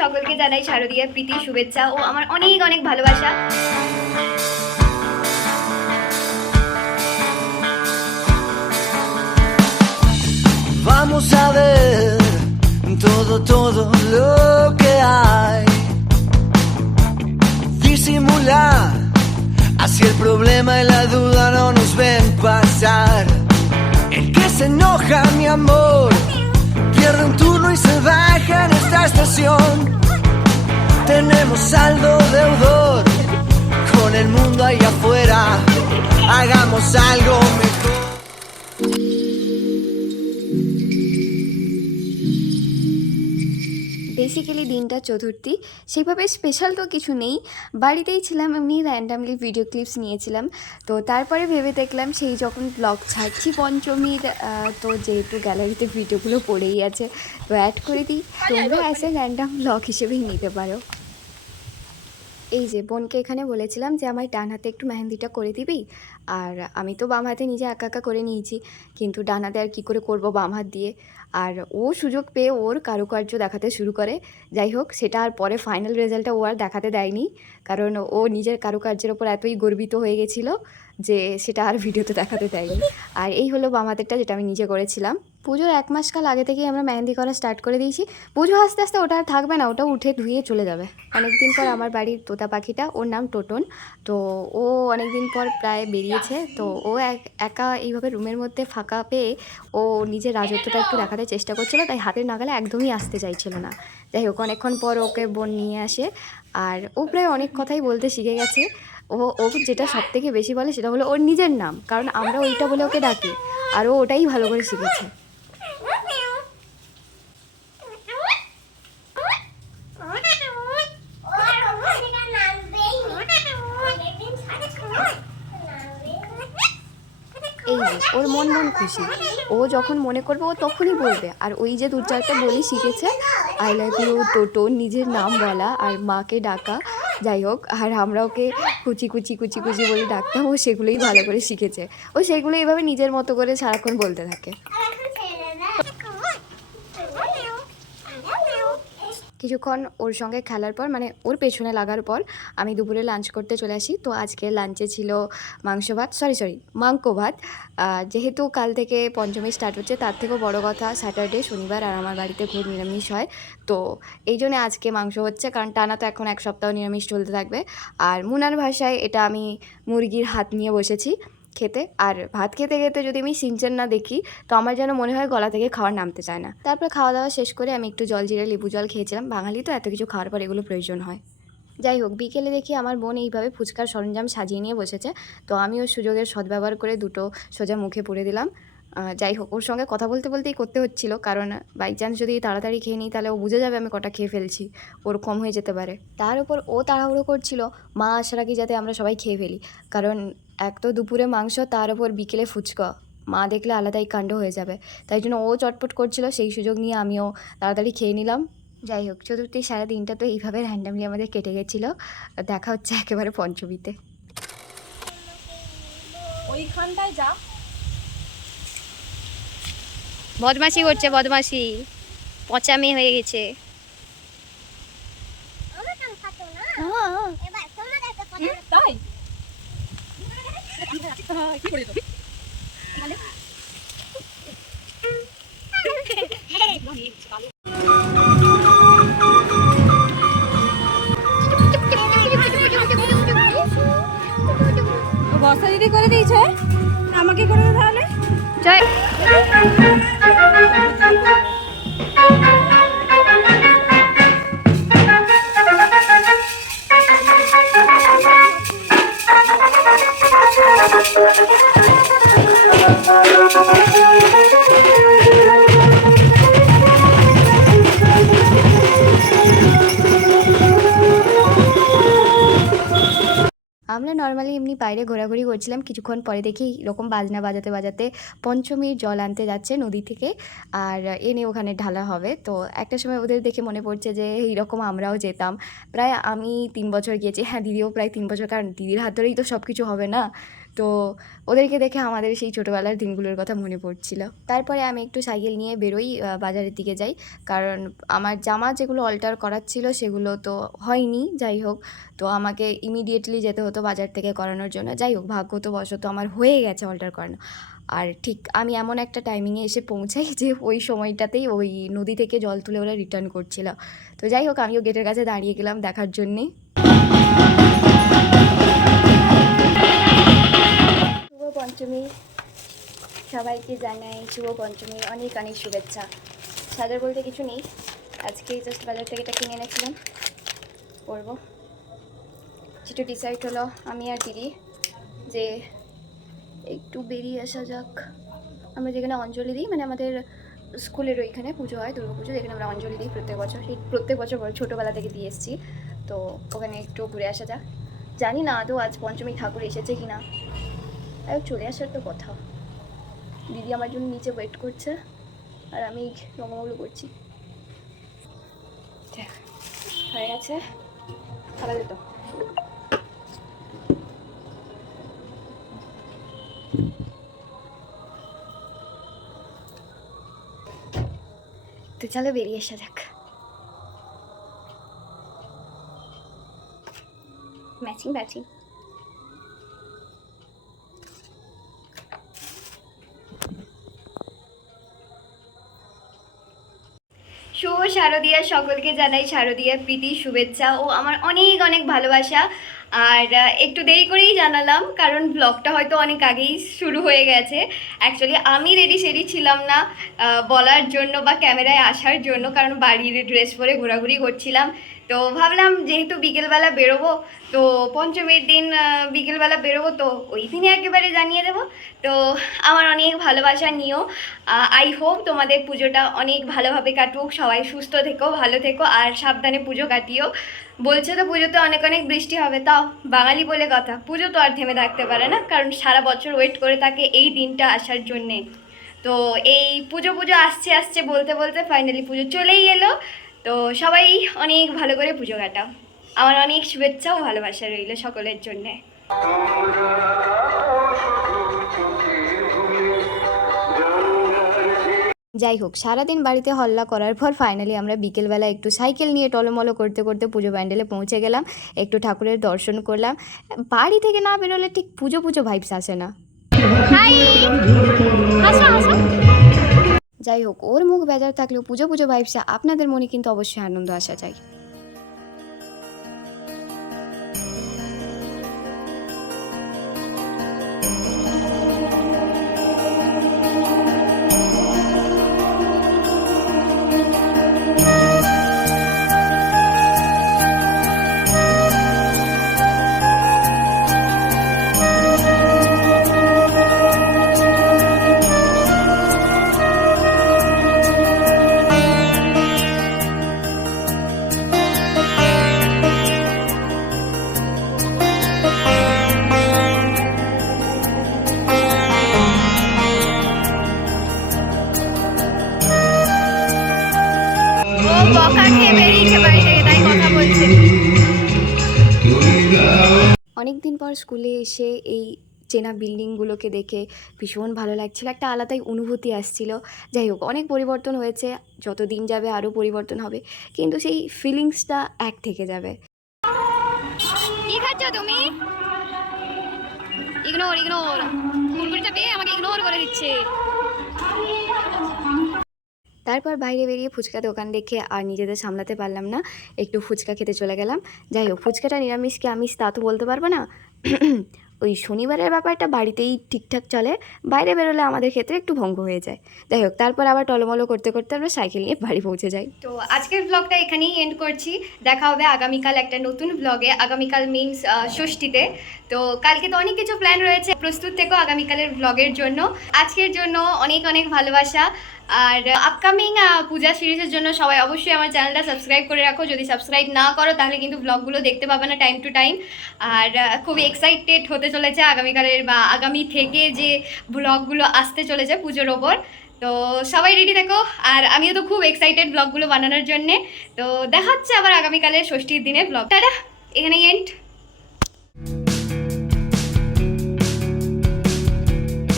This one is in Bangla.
সকলকে জানাই শারদীয়ার প্রীতি শুভেচ্ছা ও আমার অনেক অনেক ভালোবাসা Vamos a ver todo, todo lo que hay. Disimular, así el problema y la duda no nos ven pasar. El que se enoja, mi amor, pierde un turno y se baja en esta estación. Tenemos saldo deudor con el mundo ahí afuera. Hagamos algo mejor. Basically দিনটা চতুর্থী সেইভাবে স্পেশাল তো কিছু নেই। বাড়িতেই ছিলাম এমনি র্যান্ডামলি ভিডিও ক্লিপস নিয়েছিলাম। তো তারপরে ভেবে দেখলাম সেই যখন ব্লগ ছাড়ছি পঞ্চমীর তো যেহেতু গ্যালারিতে ভিডিওগুলো পড়েই আছে তো অ্যাড করে দিই। তোমরা অ্যাজ এ র্যান্ডাম ব্লগ হিসেবেই নিতে পারো। এই যে বোনকে এখানে বলেছিলাম যে আমার ডান হাতে একটু মেহেন্দিটা করে দিবি? আর আমি তো বাম হাতে নিজে একা একা করে নিয়েছি, কিন্তু ডানাতে আর কী করে করব বাম হাত দিয়ে? আর ও সুযোগ পেয়ে ওর কারুকার্য দেখাতে শুরু করে। যাই হোক, সেটা আর পরে ফাইনাল রেজাল্টটা ও আর দেখাতে দেয়নি, কারণ ও নিজের কারুকার্যের ওপর এতই গর্বিত হয়ে গেছিল যে সেটা আর ভিডিওতে দেখাতে দেয়নি। আর এই হলো বাম হাতেরটা যেটা আমি নিজে করেছিলাম। পুজোর এক মাস কাল আগে থেকেই আমরা মেহেন্দি করা স্টার্ট করে দিয়েছি। পুজো আস্তে আস্তে ওটা আর থাকবে না, ওটা উঠে ধুয়ে চলে যাবে। অনেকদিন পর আমার বাড়ির তোতা পাখিটা, ওর নাম টোটন। তো ও অনেকদিন পর প্রায় বেরিয়েছে। তো ও এক এইভাবে রুমের মধ্যে ফাঁকা পেয়ে ও নিজের রাজত্বটা একটু দেখাতে চেষ্টা করছিল, তাই হাতের নাগালে একদমই আসতে চাইছিল না। যাই হোক, অনেকক্ষণ পর ওকে বোন নিয়ে আসে। আর ও প্রায় অনেক কথাই বলতে শিখে গেছে। ও ও যেটা সব থেকে বেশি বলে সেটা হলো ওর নিজের নাম, কারণ আমরা ওইটা বলে ওকে ডাকি। আর ও ওটাই ভালো করে শিখেছে। এই যে, ওর মন মন খুশি। ও যখন মনে করবে, ও তখনই বলবে। আর ওই যে দু চারটা বলি শিখেছে আই লাভ ইউ টোটো নিজের নাম বলা আর মাকে ডাকা। যাই হোক, আর আমরা ওকে কুচি কুচি কুচি কুচি বলে ডাকতাম, ও সেগুলোই ভালো করে শিখেছে। ও সেগুলো এইভাবে নিজের মতো করে সারাক্ষণ বলতে থাকে। কিছুক্ষণ ওর সঙ্গে খেলার পর মানে ওর পেছনে লাগার পর আমি দুপুরে লাঞ্চ করতে চলে আসি। তো আজকে লাঞ্চে ছিল মাংস ভাত সরি সরি মাংক ভাত। যেহেতু কাল থেকে পঞ্চমী স্টার্ট হচ্ছে, তার থেকেও বড় কথা স্যাটারডে শনিবার আর আমার বাড়িতে খুব নিরামিষ হয়। তো এই জন্য আজকে মাংস হচ্ছে, কারণ টানা তো এখন এক সপ্তাহ নিরামিষ চলতে থাকবে। আর মুনার ভাষায় এটা আমি মুরগির হাত নিয়ে বসেছি। খেতে। আর ভাত খেতে খেতে যদি আমি সিনচেন না দেখি, তো আমার যেন মনে হয় গলা থেকে খাওয়ার নামতে চায় না। তারপর খাওয়া দাওয়া শেষ করে আমি একটু জল জিরে লেবু জল খেয়েছিলাম। বাঙালি তো এত কিছু খাওয়ার পর এগুলো প্রয়োজন হয়। যাই হোক, বিকেলে দেখি আমার বোন এইভাবে ফুচকার সরঞ্জাম সাজিয়ে নিয়ে বসেছে। তো আমি ওর সুযোগের সদ্ব্যবহার করে দুটো সোজা মুখে পুড়ে দিলাম। যাই হোক, ওর সঙ্গে কথা বলতে বলতেই করতে হচ্ছিল। কারণ বাই চান্স যদি তাড়াতাড়ি খেয়ে নিই, তাহলে ও বুঝে যাবে আমি কটা খেয়ে ফেলছি। ওর কম হয়ে যেতে পারে। তার উপর ও তাড়াহুড়ো করছিল, মা আসার আগে যাতে আমরা সবাই খেয়ে ফেলি। কারণ এক তো দুপুরে মাংস, তার উপর বিকেলে ফুচকা। মা দেখলে আলাদাই কাণ্ড হয়ে যাবে। তাই জন্য ও চটপট করছিল, সেই সুযোগ নিয়ে আমিও তাড়াতাড়ি খেয়ে নিলাম। যাই হোক, চতুর্থী সারা দিনটা তো এইভাবে র্যান্ডামলি আমাদের কেটে গেছিল। দেখা হচ্ছে একেবারে পঞ্চমীতে। ওইখানটায় যা। বদমাসি করছে বদমাসি পচা মেয়ে হয়ে গেছে। বর্ষা দিদি করে দিয়েছে। আমাকে করে দে তাহলে। জয়। নর্মালি এমনি বাইরে ঘোরাঘুরি করছিলাম। কিছুক্ষণ পরে দেখি এরকম বাজনা বাজাতে বাজাতে পঞ্চমীর জল আনতে যাচ্ছে নদী থেকে আর এনে ওখানে ঢালা হবে। তো একটা সময় ওদের দেখে মনে পড়ছে যে এইরকম আমরাও যেতাম। প্রায় আমি তিন বছর গিয়েছি। হ্যাঁ দিদিও প্রায় তিন বছর, কারণ দিদির হাত ধরেই তো সব কিছু হবে না। তো ওদেরকে দেখে আমাদের সেই ছোটোবেলার দিনগুলোর কথা মনে পড়ছিল। তারপরে আমি একটু সাইকেল নিয়ে বেরোই বাজারের দিকে যাই। কারণ আমার জামা যেগুলো অল্টার করার ছিল সেগুলো তো হয়নি, যাই হোক। তো আমাকে ইমিডিয়েটলি যেতে হতো বাজার থেকে করানোর জন্য। যাই হোক ভাগ্য তো বশত আমার হয়ে গেছে অল্টার করানো। আর ঠিক আমি এমন একটা টাইমিংয়ে এসে পৌঁছাই যে ওই সময়টাতেই ওই নদী থেকে জল তুলে ওরা রিটার্ন করছিল। তো যাই হোক, আমিও গেটের কাছে দাঁড়িয়ে গেলাম দেখার জন্যে। পঞ্চমী। সবাইকে জানাই শুভ পঞ্চমীর অনেক অনেক শুভেচ্ছা। সাজার বলতে কিছু নেই। আজকে জাস্ট বাজার থেকে এটা কিনে এনেছিলাম। করব সেটা ডিসাইড হলো আমি আর দিদি যে একটু বেরিয়ে আসা যাক। আমরা যেখানে অঞ্জলি দিই মানে আমাদের স্কুলের ওইখানে পুজো হয়, দুর্গা পুজো, যেখানে আমরা অঞ্জলি দিই প্রত্যেক বছর। সেই প্রত্যেক বছর ছোটোবেলা থেকে দিয়ে এসেছি। তো ওখানে একটু ঘুরে আসা যাক। জানি না আদৌ আজ পঞ্চমী ঠাকুর এসেছে কি না তাই চলে আসার তো কথা। দিদি আমার জন্য নিচে ওয়েট করছে, আর আমি রঙগুলো করছি। হয়ে গেছে। খাওয়া যেত তো। চলো বেরিয়ে আসা যাক। ম্যাচিং ম্যাচিং শুভ শারদীয়া। সকলকে জানাই শারদীয়া প্রীতি, শুভেচ্ছা ও আমার অনেক অনেক ভালোবাসা। আর একটু দেরি করেই জানালাম, কারণ ব্লগটা হয়তো অনেক আগেই শুরু হয়ে গেছে। অ্যাকচুয়ালি আমি রেডি সেডি ছিলাম না বলার জন্য বা ক্যামেরায় আসার জন্য, কারণ বাড়ির ড্রেস পরে ঘোরাঘুরি করছিলাম। তো ভাবলাম যেহেতু বিকেলবেলা বেরোবো, তো পঞ্চমীর দিন বিকেলবেলা বেরোবো, তো ওই দিনে একেবারে জানিয়ে দেবো। তো আমার অনেক ভালোবাসা নিও। আই হোপ তোমাদের পুজোটা অনেক ভালোভাবে কাটুক, সবাই সুস্থ থেকো, ভালো থেকো, আর সাবধানে পুজো কাটিও। বলছে তো পুজোতে অনেক অনেক বৃষ্টি হবে তাও বাঙালি বলে কথা। পুজো তো আর থেমে থাকতে পারে না, কারণ সারা বছর ওয়েট করে থাকে এই দিনটা আসার জন্যে। তো এই পুজো পুজো আসছে আসছে বলতে বলতে ফাইনালি পুজো চলেই এলো। তো সবাই অনেক ভালো করে পুজো কাটাও। আমার অনেক শুভেচ্ছা ও ভালোবাসা রইল সকলের জন্যে। যাই হোক সারাদিন বাড়িতে হল্লা করার পর ফাইনালি আমরা বিকেলবেলা একটু সাইকেল নিয়ে টলমলো করতে করতে পুজো প্যান্ডেলে পৌঁছে গেলাম একটু ঠাকুরের দর্শন করলাম। বাড়ি থেকে না বেরোলে ঠিক পুজো পুজো ভাইবস আসে না। যাই হোক, ওর মুখ বেজার থাকলেও পুজো পুজো ভাইবসা আপনাদের মনে কিন্তু অবশ্যই আনন্দ আসা চাই অনেকদিন পর স্কুলে এসে এই চেনা বিল্ডিংগুলোকে দেখে ভীষণ ভালো লাগছিল। একটা আলাদাই অনুভূতি আসছিল। যাই হোক, অনেক পরিবর্তন হয়েছে। যত দিন যাবে আরও পরিবর্তন হবে। কিন্তু সেই ফিলিংসটা এক থেকে যাবে। কি খাচ্ছ তুমি? ইগনোর ইগনোর কুরকুরিটা পেয়ে আমাকে ইগনোর করে দিচ্ছে। তারপর বাইরে বেরিয়ে ফুচকা দোকান দেখে আর নিজেদের সামলাতে পারলাম না। একটু ফুচকা খেতে চলে গেলাম। যাই হোক, ফুচকাটা নিরামিষ কি আমিষ তা তো বলতে পারব না। ওই শনিবারের ব্যাপারটা বাড়িতেই ঠিকঠাক চলে, বাইরে বেরোলে আমাদের ক্ষেত্রে একটু ভঙ্গ হয়ে যায়। যাই হোক, তারপর আবার টলমলো করতে করতে আমরা সাইকেল নিয়ে বাড়ি পৌঁছে যাই। তো আজকের ব্লগটা এখানেই এন্ড করছি। দেখা হবে আগামীকাল একটা নতুন ব্লগে আগামীকাল মিনস ষষ্ঠীতে। তো কালকে তো অনেক কিছু প্ল্যান রয়েছে, প্রস্তুত থেকো আগামীকালের ব্লগের জন্য। আজকের জন্য অনেক অনেক ভালোবাসা। আর আপকামিং পূজা সিরিজের জন্য সবাই অবশ্যই আমার চ্যানেলটা সাবস্ক্রাইব করে রাখো। যদি সাবস্ক্রাইব না করো, তাহলে কিন্তু ব্লগগুলো দেখতে পাবে না টাইম টু টাইম আর খুবই এক্সাইটেড হতে চলেছে আগামীকালের বা আগামী থেকে যে ব্লগগুলো আসতে চলেছে পুজোর ওপর। তো সবাই রেডি থেকো। আর আমিও তো খুব এক্সাইটেড ব্লগগুলো বানানোর জন্যে। তো দেখা হচ্ছে আবার আগামীকালের ষষ্ঠীর দিনের ব্লগ টাটা! এখানেই এন্ড